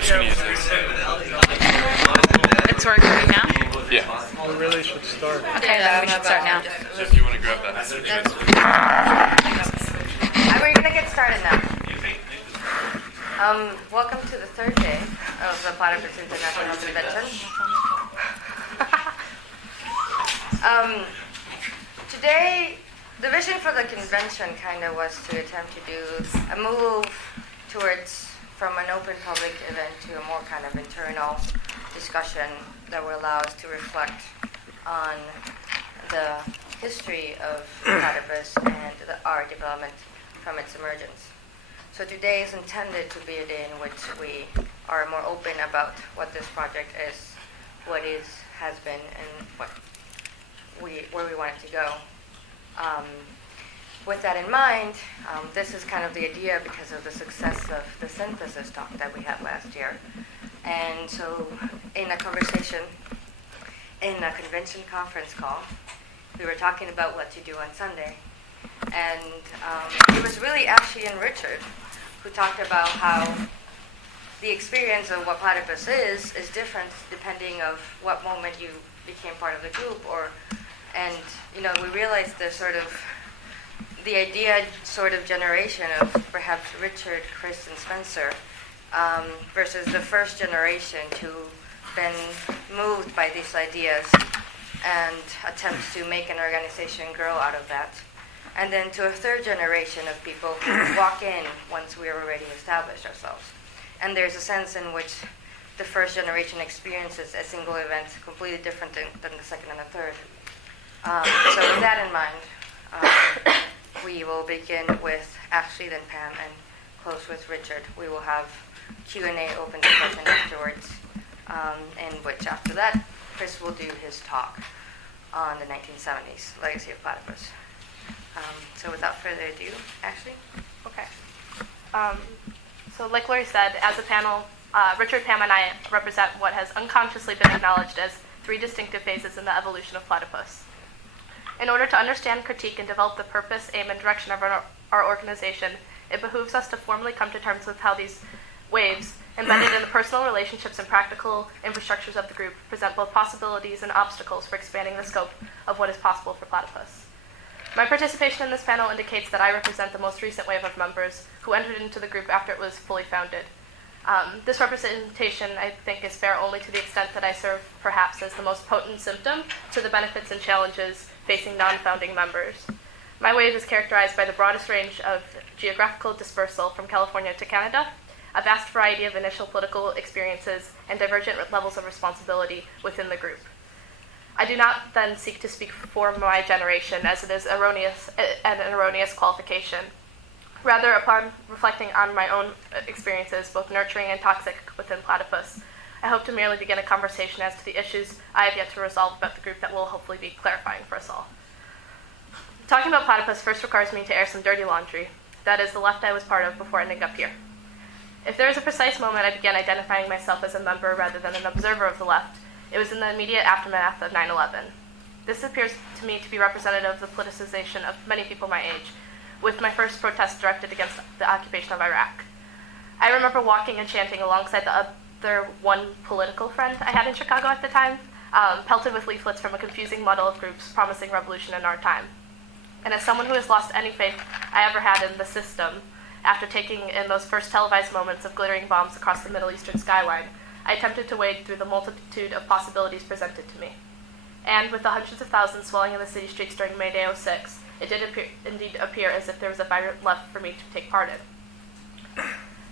just going to use this. It's recording now? Yeah. We really should start. Okay, then we should start now. So if you want to grab that. We're going to get started now. Welcome to the third day of the Platypus International Convention. Today, the vision for the convention kind of was to attempt to do a move towards from an open public event to a more kind of internal discussion that will allow us to reflect on the history of Platypus and our development from its emergence. So today is intended to be a day in which we are more open about what this project is, what is, has been, and where we want it to go. With that in mind, this is kind of the idea because of the success of the synthesis talk that we had last year. And so in a conversation, in a convention conference call, we were talking about what to do on Sunday. And it was really Ashley and Richard who talked about how the experience of what Platypus is different depending of what moment you became part of the group. And we realized the idea sort of generation of perhaps Richard, Chris, and Spencer versus the first generation who've been moved by these ideas and attempts to make an organization grow out of that. And then to a third generation of people who walk in once we are already established ourselves. And there's a sense in which the first generation experiences a single event completely different than the second and the third. So with that in mind, we will begin with Ashley, then Pam, and close with Richard. We will have Q&A open discussion afterwards, in which after that, Chris will do his talk on the 1970s, Legacy of Platypus. So without further ado, Ashley? Okay. So like Lori said, as a panel, Richard, Pam, and I represent what has unconsciously been acknowledged as three distinctive phases in the evolution of Platypus. In order to understand, critique, and develop the purpose, aim, and direction of our organization, it behooves us to formally come to terms with how these waves, embedded in the personal relationships and practical infrastructures of the group, present both possibilities and obstacles for expanding the scope of what is possible for Platypus. My participation in this panel indicates that I represent the most recent wave of members who entered into the group after it was fully founded. This representation, I think, is fair only to the extent that I serve, perhaps, as the most potent symptom to the benefits and challenges facing non-founding members. My wave is characterized by the broadest range of geographical dispersal from California to Canada, a vast variety of initial political experiences, and divergent levels of responsibility within the group. I do not then seek to speak for my generation, as it is an erroneous qualification. Rather, upon reflecting on my own experiences, both nurturing and toxic within Platypus, I hope to merely begin a conversation as to the issues I have yet to resolve about the group that will hopefully be clarifying for us all. Talking about Platypus first requires me to air some dirty laundry. That is the left I was part of before ending up here. If there is a precise moment I began identifying myself as a member rather than an observer of the left, it was in the immediate aftermath of 9/11. This appears to me to be representative of the politicization of many people my age, with my first protest directed against the occupation of Iraq. I remember walking and chanting alongside the other one political friend I had in Chicago at the time, pelted with leaflets from a confusing muddle of groups promising revolution in our time. And as someone who has lost any faith I ever had in the system, after taking in those first televised moments of glittering bombs across the Middle Eastern skyline, I attempted to wade through the multitude of possibilities presented to me. And with the hundreds of thousands swelling in the city streets during May Day '06, it did indeed appear as if there was a vibrant left for me to take part in.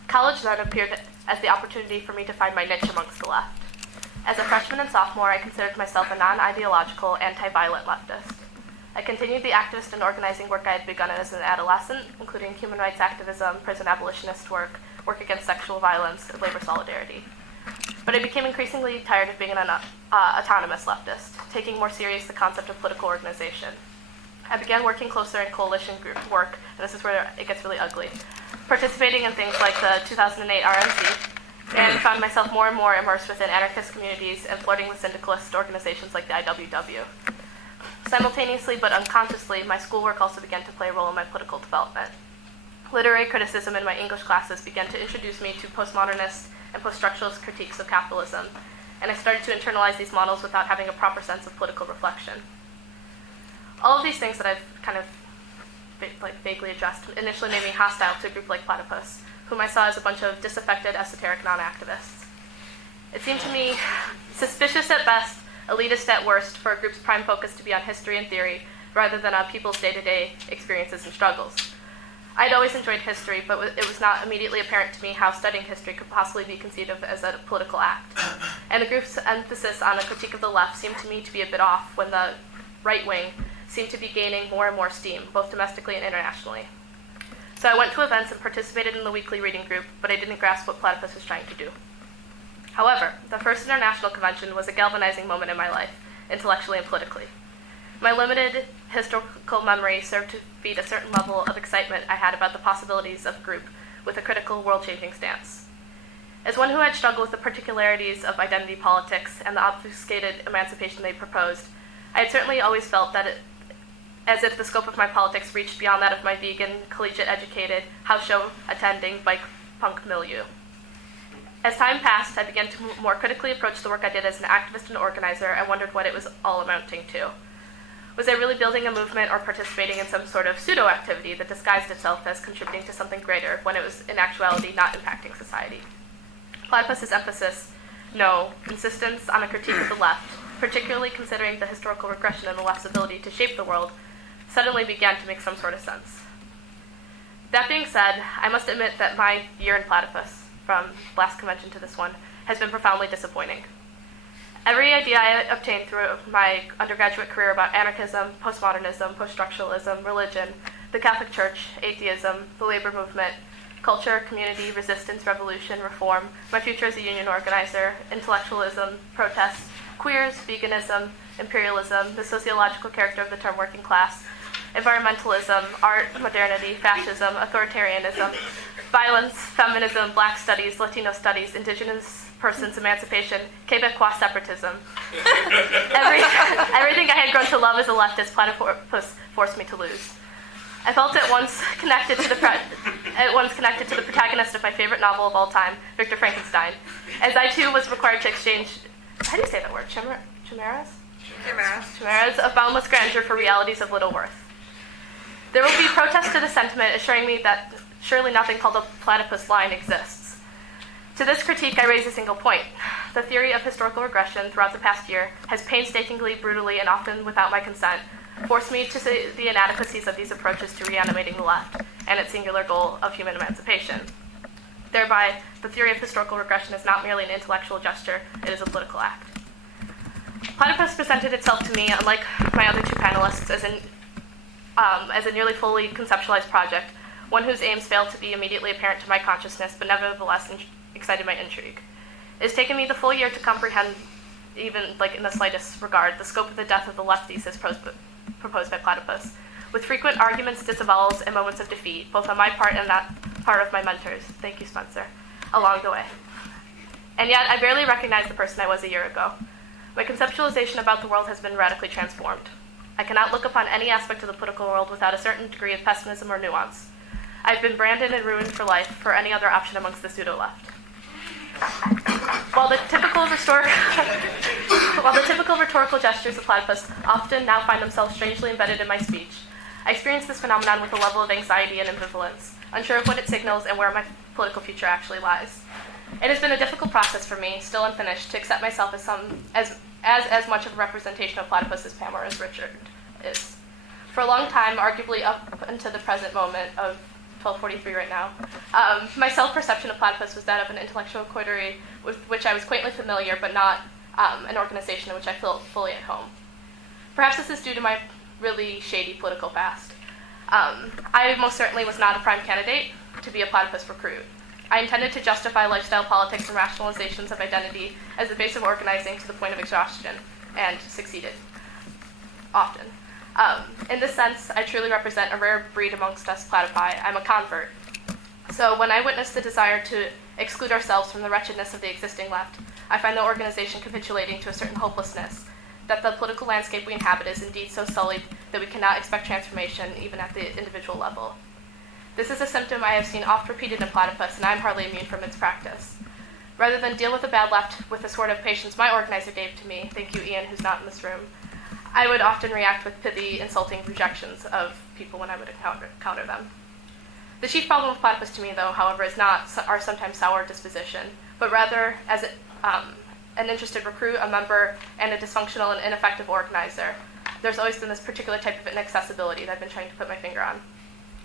College then appeared as the opportunity for me to find my niche amongst the left. As a freshman and sophomore, I considered myself a non-ideological, anti-violent leftist. I continued the activist and organizing work I had begun as an adolescent, including human rights activism, prison abolitionist work against sexual violence, and labor solidarity. But I became increasingly tired of being an autonomous leftist, taking more serious the concept of political organization. I began working closer in coalition group work, and this is where it gets really ugly, participating in things like the 2008 RNC, and found myself more and more immersed within anarchist communities and flirting with syndicalist organizations like the IWW. Simultaneously but unconsciously, my schoolwork also began to play a role in my political development. Literary criticism in my English classes began to introduce me to postmodernist and post-structuralist critiques of capitalism, and I started to internalize these models without having a proper sense of political reflection. All of these things that I've kind of vaguely addressed initially made me hostile to a group like Platypus, whom I saw as a bunch of disaffected, esoteric non-activists. It seemed to me suspicious at best, elitist at worst, for a group's prime focus to be on history and theory, rather than on people's day-to-day experiences and struggles. I'd always enjoyed history, but it was not immediately apparent to me how studying history could possibly be conceived of as a political act. And the group's emphasis on a critique of the left seemed to me to be a bit off when the right wing seemed to be gaining more and more steam, both domestically and internationally. So I went to events and participated in the weekly reading group, but I didn't grasp what Platypus was trying to do. However, the first international convention was a galvanizing moment in my life, intellectually and politically. My limited historical memory served to feed a certain level of excitement I had about the possibilities of a group with a critical, world-changing stance. As one who had struggled with the particularities of identity politics and the obfuscated emancipation they proposed, I had certainly always felt that as if the scope of my politics reached beyond that of my vegan, collegiate-educated, house show attending bike punk milieu. As time passed, I began to more critically approach the work I did as an activist and organizer and wondered what it was all amounting to. Was I really building a movement or participating in some sort of pseudo-activity that disguised itself as contributing to something greater when it was in actuality not impacting society? Platypus's emphasis, no, insistence on a critique of the left, particularly considering the historical regression in the left's ability to shape the world, suddenly began to make some sort of sense. That being said, I must admit that my year in Platypus, from last convention to this one, has been profoundly disappointing. Every idea I obtained through my undergraduate career about anarchism, postmodernism, post-structuralism, religion, the Catholic Church, atheism, the labor movement, culture, community, resistance, revolution, reform, my future as a union organizer, intellectualism, protests, queers, veganism, imperialism, the sociological character of the term working class, environmentalism, art, modernity, fascism, authoritarianism, violence, feminism, black studies, Latino studies, indigenous persons' emancipation, Quebecois separatism. Everything I had grown to love as a leftist, Platypus forced me to lose. I felt at once connected to the protagonist of my favorite novel of all time, Victor Frankenstein, as I too was required to exchange, how do you say that word, chimeras? Chimeras of boundless grandeur for realities of little worth. There will be protests to the sentiment assuring me that surely nothing called a platypus line exists. To this critique, I raise a single point. The theory of historical regression throughout the past year has painstakingly, brutally, and often without my consent, forced me to see the inadequacies of these approaches to reanimating the left and its singular goal of human emancipation. Thereby, the theory of historical regression is not merely an intellectual gesture, it is a political act. Platypus presented itself to me, unlike my other two panelists, as a nearly fully conceptualized project, one whose aims failed to be immediately apparent to my consciousness, but nevertheless excited my intrigue. It has taken me the full year to comprehend, even in the slightest regard, the scope of the death of the left thesis proposed by Platypus, with frequent arguments, disavowals, and moments of defeat, both on my part and that part of my mentors, thank you, Spencer, along the way. And yet, I barely recognize the person I was a year ago. My conceptualization about the world has been radically transformed. I cannot look upon any aspect of the political world without a certain degree of pessimism or nuance. I've been branded and ruined for life for any other option amongst the pseudo-left. While the typical rhetorical gestures of Platypus often now find themselves strangely embedded in my speech, I experience this phenomenon with a level of anxiety and ambivalence, unsure of what it signals and where my political future actually lies. It has been a difficult process for me, still unfinished, to accept myself as much of a representation of Platypus as Pam or as Richard is. For a long time, arguably up until the present moment of 12:43 right now, my self-perception of Platypus was that of an intellectual coterie with which I was quaintly familiar, but not an organization in which I felt fully at home. Perhaps this is due to my really shady political past. I most certainly was not a prime candidate to be a Platypus recruit. I intended to justify lifestyle politics and rationalizations of identity as the base of organizing to the point of exhaustion, and succeeded. Often. In this sense, I truly represent a rare breed amongst us platypi. I'm a convert. So when I witness the desire to exclude ourselves from the wretchedness of the existing left, I find the organization capitulating to a certain hopelessness, that the political landscape we inhabit is indeed so sullied that we cannot expect transformation even at the individual level. This is a symptom I have seen oft repeated in Platypus, and I am hardly immune from its practice. Rather than deal with the bad left with the sort of patience my organizer gave to me, thank you, Ian, who's not in this room, I would often react with pithy, insulting rejections of people when I would encounter them. The chief problem with Platypus to me, though, however, is not our sometimes sour disposition, but rather as an interested recruit, a member, and a dysfunctional and ineffective organizer. There's always been this particular type of inaccessibility that I've been trying to put my finger on.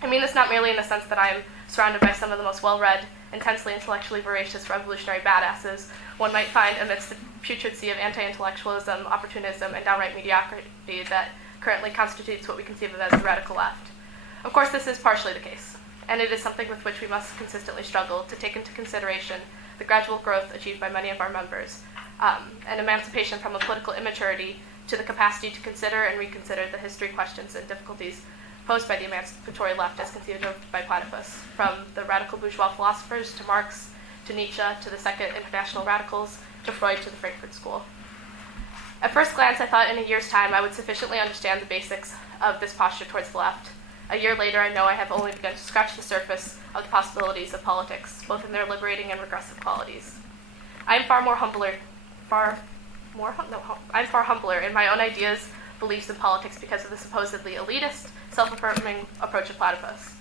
I mean this not merely in the sense that I am surrounded by some of the most well-read, intensely intellectually voracious revolutionary badasses one might find amidst the putrid sea of anti-intellectualism, opportunism, and downright mediocrity that currently constitutes what we conceive of as the radical left. Of course, this is partially the case, and it is something with which we must consistently struggle to take into consideration the gradual growth achieved by many of our members, and emancipation from a political immaturity to the capacity to consider and reconsider the history, questions, and difficulties posed by the emancipatory left as conceived of by Platypus, from the radical bourgeois philosophers to Marx, to Nietzsche, to the Second International Radicals, to Freud, to the Frankfurt School. At first glance, I thought in a year's time I would sufficiently understand the basics of this posture towards the left. A year later, I know I have only begun to scratch the surface of the possibilities of politics, both in their liberating and regressive qualities. I'm far humbler in my own ideas, beliefs, and politics because of the supposedly elitist, self-affirming approach of Platypus.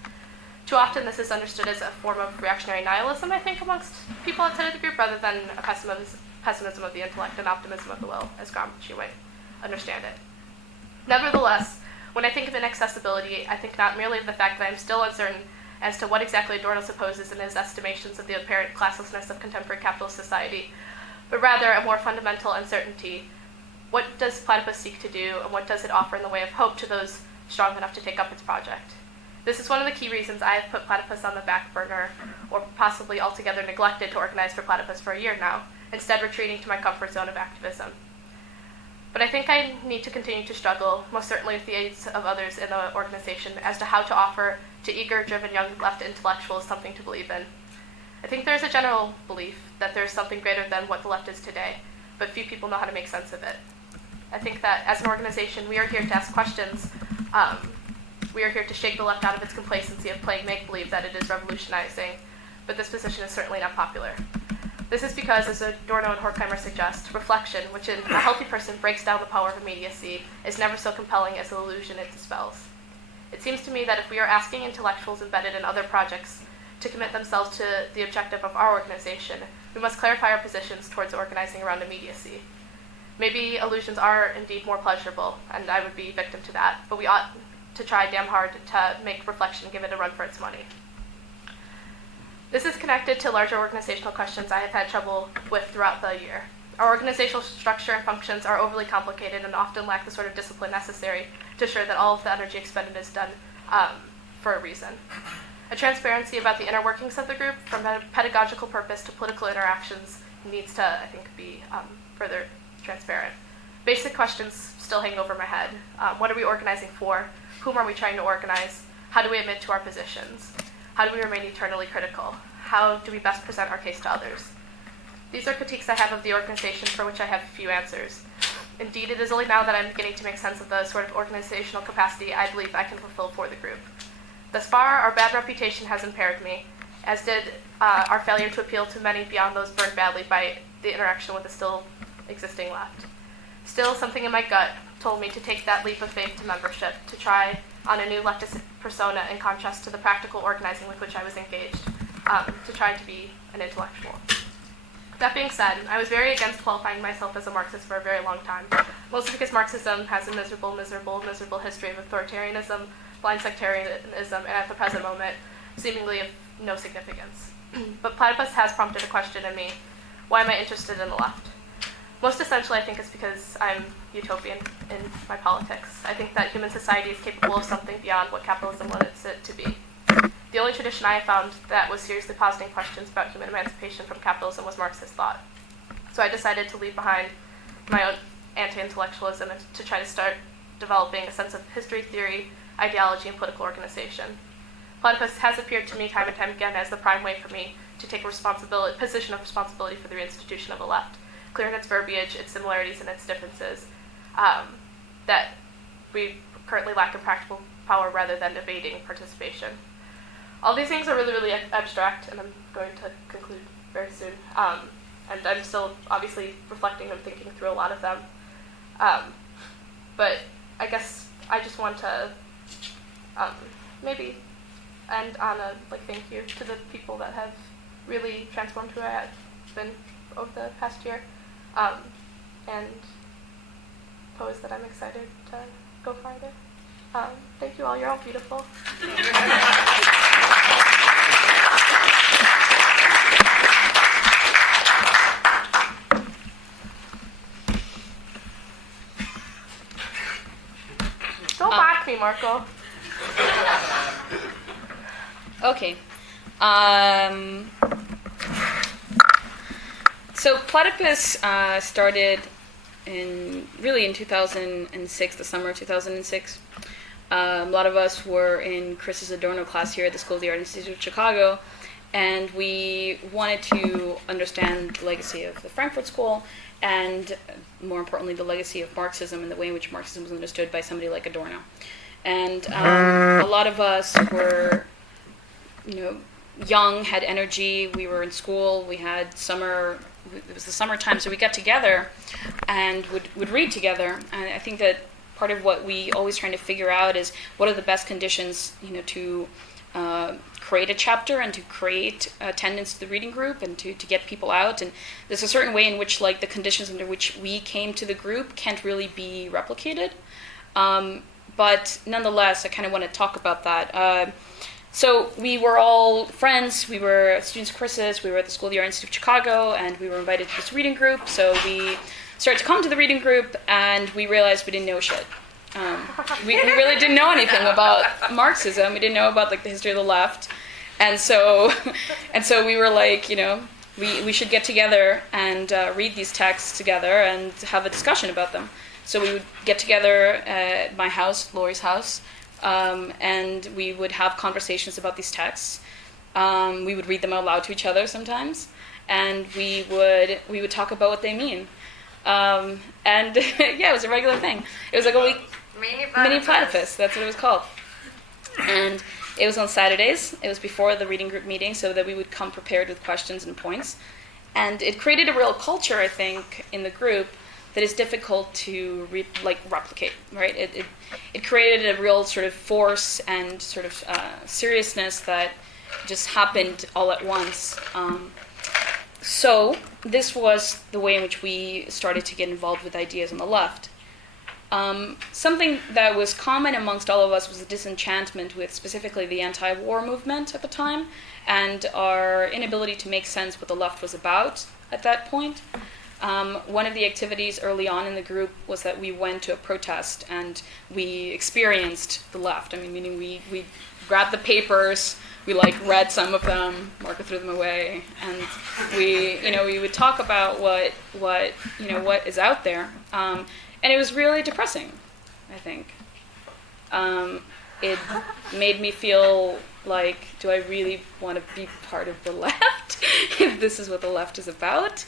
Too often this is understood as a form of reactionary nihilism, I think, amongst people outside of the group, rather than a pessimism of the intellect and optimism of the will, as Gramsci might understand it. Nevertheless, when I think of inaccessibility, I think not merely of the fact that I am still uncertain as to what exactly Adorno supposes in his estimations of the apparent classlessness of contemporary capitalist society, but rather a more fundamental uncertainty. What does Platypus seek to do, and what does it offer in the way of hope to those strong enough to take up its project? This is one of the key reasons I have put Platypus on the back burner, or possibly altogether neglected to organize for Platypus for a year now, instead retreating to my comfort zone of activism. But I think I need to continue to struggle, most certainly with the aids of others in the organization, as to how to offer to eager, driven young left intellectuals something to believe in. I think there is a general belief that there is something greater than what the left is today, but few people know how to make sense of it. I think that as an organization, we are here to ask questions. We are here to shake the left out of its complacency of playing make-believe that it is revolutionizing, but this position is certainly not popular. This is because, as Adorno and Horkheimer suggest, reflection, which in a healthy person breaks down the power of immediacy, is never so compelling as the illusion it dispels. It seems to me that if we are asking intellectuals embedded in other projects to commit themselves to the objective of our organization, we must clarify our positions towards organizing around immediacy. Maybe illusions are indeed more pleasurable, and I would be victim to that, but we ought to try damn hard to make reflection give it a run for its money. This is connected to larger organizational questions I have had trouble with throughout the year. Our organizational structure and functions are overly complicated and often lack the sort of discipline necessary to ensure that all of the energy expended is done for a reason. A transparency about the inner workings of the group, from a pedagogical purpose to political interactions, needs to, I think, be further transparent. Basic questions still hang over my head. What are we organizing for? Whom are we trying to organize? How do we admit to our positions? How do we remain eternally critical? How do we best present our case to others? These are critiques I have of the organization for which I have few answers. Indeed, it is only now that I'm beginning to make sense of the sort of organizational capacity I believe I can fulfill for the group. Thus far, our bad reputation has impaired me, as did our failure to appeal to many beyond those burned badly by the interaction with the still existing left. Still, something in my gut told me to take that leap of faith to membership, to try on a new leftist persona in contrast to the practical organizing with which I was engaged, to try to be an intellectual. That being said, I was very against qualifying myself as a Marxist for a very long time, mostly because Marxism has a miserable history of authoritarianism, blind sectarianism, and at the present moment, seemingly of no significance. But Platypus has prompted a question in me: why am I interested in the left? Most essentially, I think it's because I'm utopian in my politics. I think that human society is capable of something beyond what capitalism limits it to be. The only tradition I have found that was seriously positing questions about human emancipation from capitalism was Marxist thought. So I decided to leave behind my own anti-intellectualism and to try to start developing a sense of history, theory, ideology, and political organization. Platypus has appeared to me time and time again as the prime way for me to take a position of responsibility for the reinstitution of the left, clear in its verbiage, its similarities, and its differences, that we currently lack in practical power rather than evading participation. all these things are really, really abstract, and I'm going to conclude very soon. And I'm still obviously reflecting and thinking through a lot of them. But I guess I just want to maybe end on a thank you to the people that have really transformed who I have been over the past year, and pose that I'm excited to go farther. Thank you all. You're all beautiful. Don't back me, Marco. Okay. So Platypus started in 2006, the summer of 2006. A lot of us were in Chris's Adorno class here at the School of the Art Institute of Chicago, and we wanted to understand the legacy of the Frankfurt School, and more importantly, the legacy of Marxism and the way in which Marxism was understood by somebody like Adorno. And a lot of us were, young, had energy. We were in school. We had summer. It was the summertime, so we got together and would read together. And I think that part of what we always trying to figure out is what are the best conditions, to create a chapter and to create attendance to the reading group and to get people out. And there's a certain way in which the conditions under which we came to the group can't really be replicated. But nonetheless, I kind of want to talk about that. So we were all friends. We were students of Chris's. We were at the School of the Art Institute of Chicago, and we were invited to this reading group. So we started to come to the reading group, and we realized we didn't know shit. We really didn't know anything about Marxism. We didn't know about the history of the left, and so we were we should get together and read these texts together and have a discussion about them. So we would get together at my house, Lori's house, and we would have conversations about these texts. We would read them out loud to each other sometimes, and we would talk about what they mean. And yeah, it was a regular thing. It was like a week. Mini Platypus, that's what it was called. And it was on Saturdays. It was before the reading group meeting, so that we would come prepared with questions and points. And it created a real culture, I think, in the group that is difficult to replicate, right? It created a real sort of force and sort of seriousness that just happened all at once. So this was the way in which we started to get involved with ideas on the left. Something that was common amongst all of us was a disenchantment with specifically the anti-war movement at the time and our inability to make sense what the left was about at that point. One of the activities early on in the group was that we went to a protest and we experienced the left. I mean, meaning we grabbed the papers, we read some of them, Marco threw them away, and we would talk about what is out there. And it was really depressing, I think. It made me feel like, do I really want to be part of the left if this is what the left is about?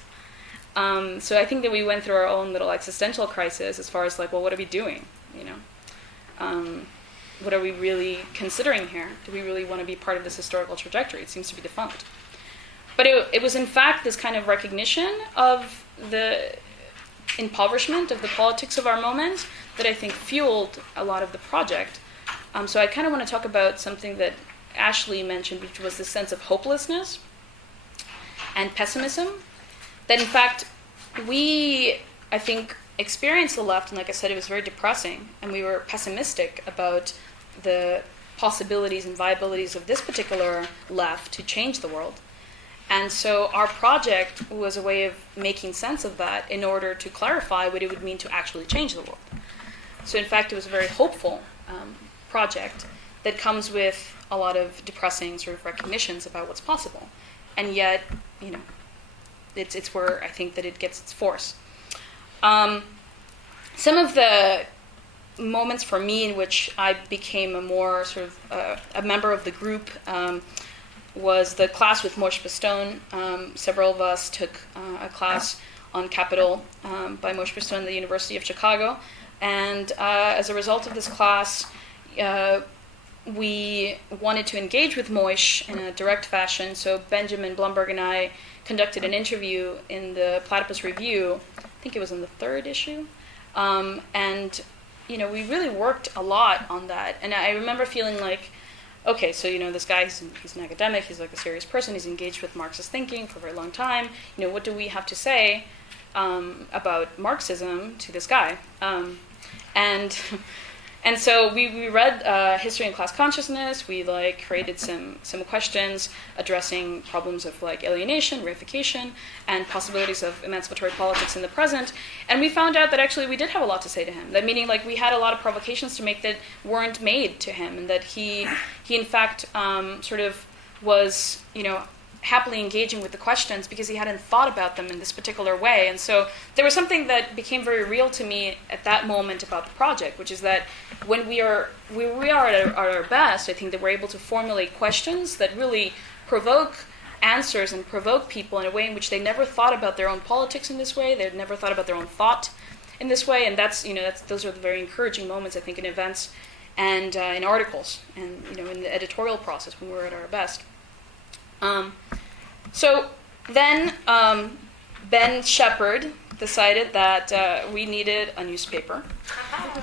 So I think that we went through our own little existential crisis as far as what are we doing? What are we really considering here? Do we really want to be part of this historical trajectory? It seems to be defunct. But it was in fact this kind of recognition of the impoverishment of the politics of our moment that I think fueled a lot of the project. So I kind of want to talk about something that Ashley mentioned, which was the sense of hopelessness and pessimism. That in fact, we, I think, experienced the left, and like I said, it was very depressing, and we were pessimistic about the possibilities and viabilities of this particular left to change the world. And so our project was a way of making sense of that in order to clarify what it would mean to actually change the world. So in fact, it was a very hopeful project that comes with a lot of depressing sort of recognitions about what's possible. And yet, it's where I think that it gets its force. Some of the moments for me in which I became a more sort of a member of the group was the class with Moshe Bestone. Several of us took a class on Capital by Moshe Bestone at the University of Chicago. And as a result of this class, we wanted to engage with Moish in a direct fashion, so Benjamin Blumberg and I conducted an interview in the Platypus Review. I think it was in the 3rd issue. And, we really worked a lot on that. And I remember feeling like, okay, so, this guy, he's an academic, he's like a serious person, he's engaged with Marxist thinking for a very long time. What do we have to say about Marxism to this guy? And so we read History and Class Consciousness. We created some questions addressing problems of alienation, reification, and possibilities of emancipatory politics in the present. And we found out that actually we did have a lot to say to him. That meaning we had a lot of provocations to make that weren't made to him, and that he in fact sort of was happily engaging with the questions because he hadn't thought about them in this particular way. And so there was something that became very real to me at that moment about the project, which is that when we are at our best, I think that we're able to formulate questions that really provoke answers and provoke people in a way in which they never thought about their own politics in this way, they'd never thought about their own thought in this way, and those are the very encouraging moments, I think, in events and in articles and in the editorial process when we're at our best. So then Ben Shepherd decided that we needed a newspaper.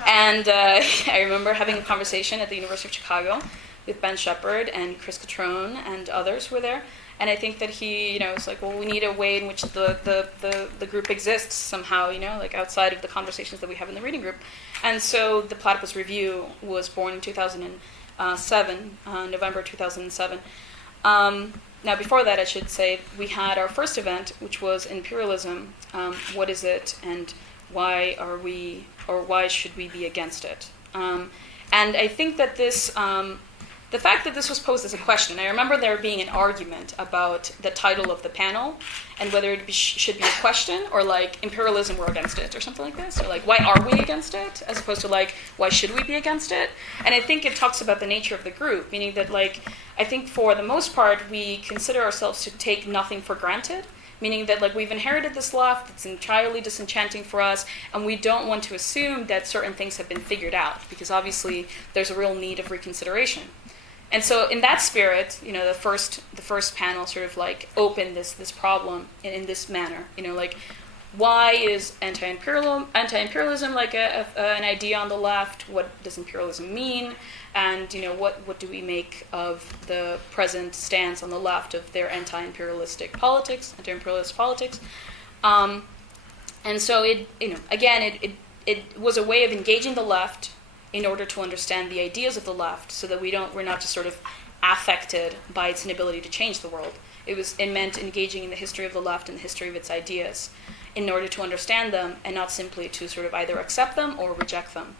And I remember having a conversation at the University of Chicago with Ben Shepherd and Chris Catrone and others were there. And I think that he, was like, well, we need a way in which the group exists somehow, outside of the conversations that we have in the reading group. And so the Platypus Review was born in 2007, November 2007. Now, before that, I should say, we had our first event, which was Imperialism. What is it, and why are we, or why should we be against it? And I think that this, the fact that this was posed as a question, I remember there being an argument about the title of the panel and whether it should be a question or imperialism, we're against it, or something like this, or why are we against it, as opposed to why should we be against it? And I think it talks about the nature of the group, meaning that I think for the most part we consider ourselves to take nothing for granted, meaning that we've inherited this left that's entirely disenchanting for us, and we don't want to assume that certain things have been figured out, because obviously there's a real need of reconsideration. And so in that spirit, the first panel sort of opened this problem in this manner. Why is anti-imperialism an idea on the left? What does imperialism mean? And what do we make of the present stance on the left of their anti-imperialist politics? And so it was a way of engaging the left in order to understand the ideas of the left, so that we're not just sort of affected by its inability to change the world. It meant engaging in the history of the left and the history of its ideas in order to understand them, and not simply to sort of either accept them or reject them.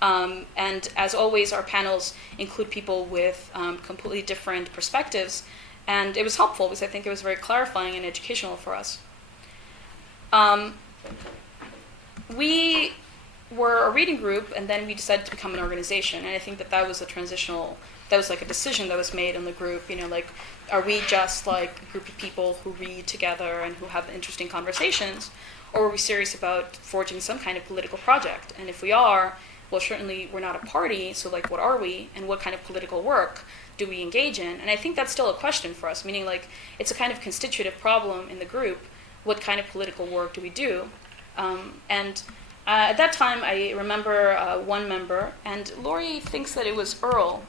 And as always, our panels include people with completely different perspectives, and it was helpful because I think it was very clarifying and educational for us. We were a reading group, and then we decided to become an organization, and I think that was a decision that was made in the group, are we just a group of people who read together and who have interesting conversations, or are we serious about forging some kind of political project? And if we are, well, certainly we're not a party, so what are we, and what kind of political work do we engage in? And I think that's still a question for us, meaning it's a kind of constitutive problem in the group. What kind of political work do we do? At that time, I remember one member, and Lori thinks that it was Earl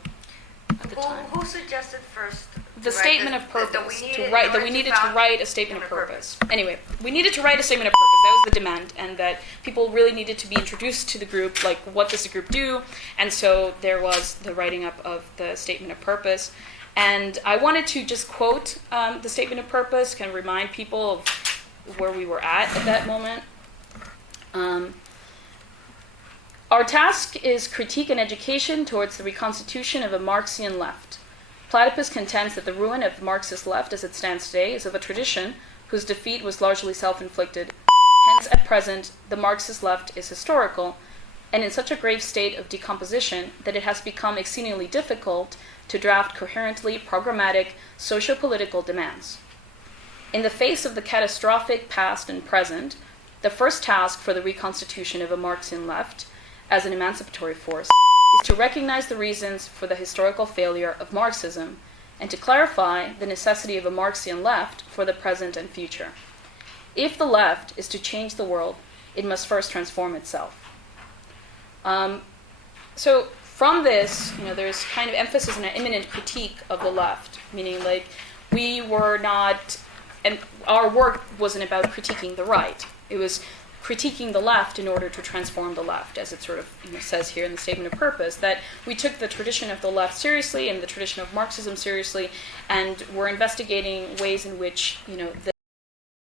at the time. Who suggested first? The statement of purpose. That we needed to write a statement of purpose. Anyway, we needed to write a statement of purpose. That was the demand, and that people really needed to be introduced to the group, what does the group do? And so there was the writing up of the statement of purpose. And I wanted to just quote the statement of purpose, kind of remind people of where we were at that moment. Our task is critique and education towards the reconstitution of a Marxian left. Platypus contends that the ruin of the Marxist left as it stands today is of a tradition whose defeat was largely self-inflicted. Hence, at present, the Marxist left is historical, and in such a grave state of decomposition that it has become exceedingly difficult to draft coherently programmatic socio-political demands. In the face of the catastrophic past and present, the first task for the reconstitution of a Marxian left as an emancipatory force is to recognize the reasons for the historical failure of Marxism and to clarify the necessity of a Marxian left for the present and future. If the left is to change the world, it must first transform itself. So from this, there's kind of emphasis on an imminent critique of the left, meaning like we were not, and our work wasn't about critiquing the right. It was critiquing the left in order to transform the left, as it sort of says here in the statement of purpose, that we took the tradition of the left seriously and the tradition of Marxism seriously, and we're investigating ways in which the